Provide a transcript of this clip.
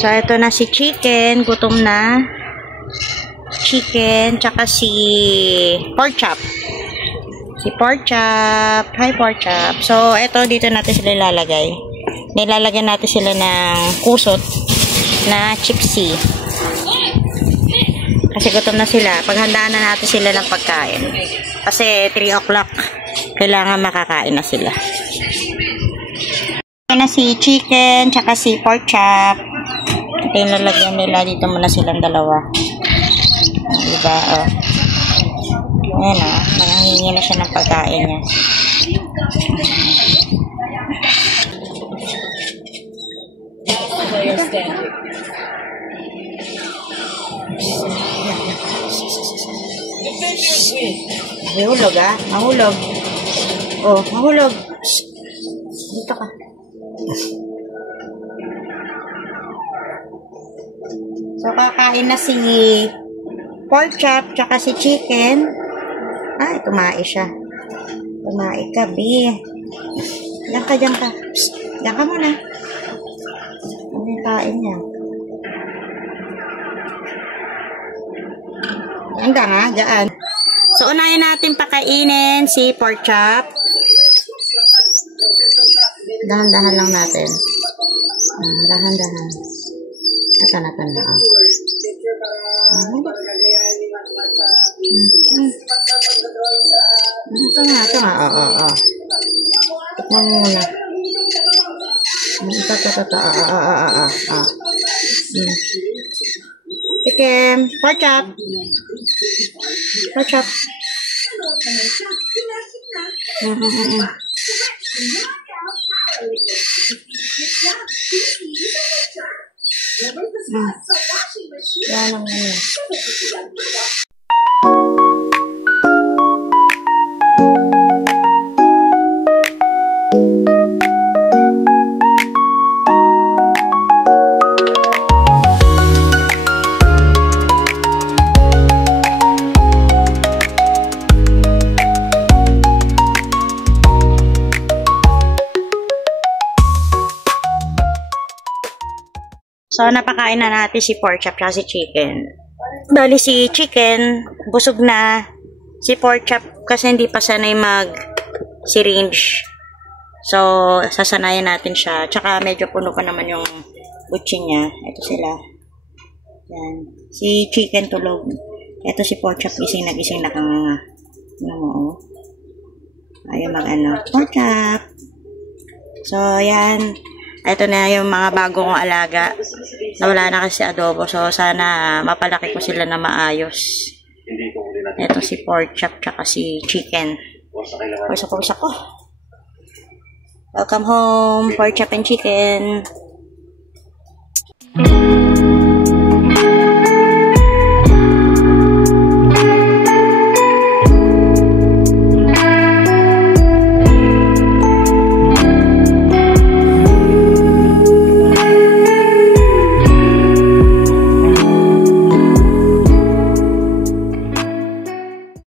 So, ito na si chicken. Gutom na. Chicken, tsaka si pork chop. Si pork chop. Hi, pork chop. So, ito, dito natin sila ilalagay. Nilalagyan natin sila ng kusot na chipsy. Kasi gutom na sila. Paghandaan na natin sila ng pagkain. Kasi 3 o'clock, kailangan makakain na sila. Ito na si chicken, tsaka si pork chop. Ito yung lalagyan nila. Dito muna silang dalawa. Diba? Oh. Ayan o. Nanghihingi na siya ng pagkain niya. Mahulog ah. Mahulog. Oh, mahulog. Dito ka. So, kakain na si pork chop, tsaka si chicken. Ay, tumae siya. Tumae ka, B. Diyan ka, diyan ka. Psst, diyan ka muna. Ano yung kain niya? Hanggang nga, diyan. So, unahin natin pakainin si pork chop. Dahan-dahan lang natin. Dahan-dahan. Atan-atan na. Ito nga. Oo. Tikman mo muna. Ito. Chicken. Pork chop. Pork chop. Yan ang ano. So, napakain na natin si pork chop at si chicken. Bali, si chicken, busog na. Si pork chop, kasi hindi pa sanay mag-syringe. So, sasanayan natin siya. Tsaka, medyo puno pa naman yung butchi niya. Ito sila. Yan. Si chicken tulog. Ito si pork chop, gising na kang ano mo. Ayaw mag-ano. Pork chop. So, yan. Ito na yung mga bago kong alaga. Nawala na kasi adobo. So, sana mapalaki ko sila na maayos. Ito si pork chop tsaka si chicken. Pursa ko. Welcome home, pork chop and chicken.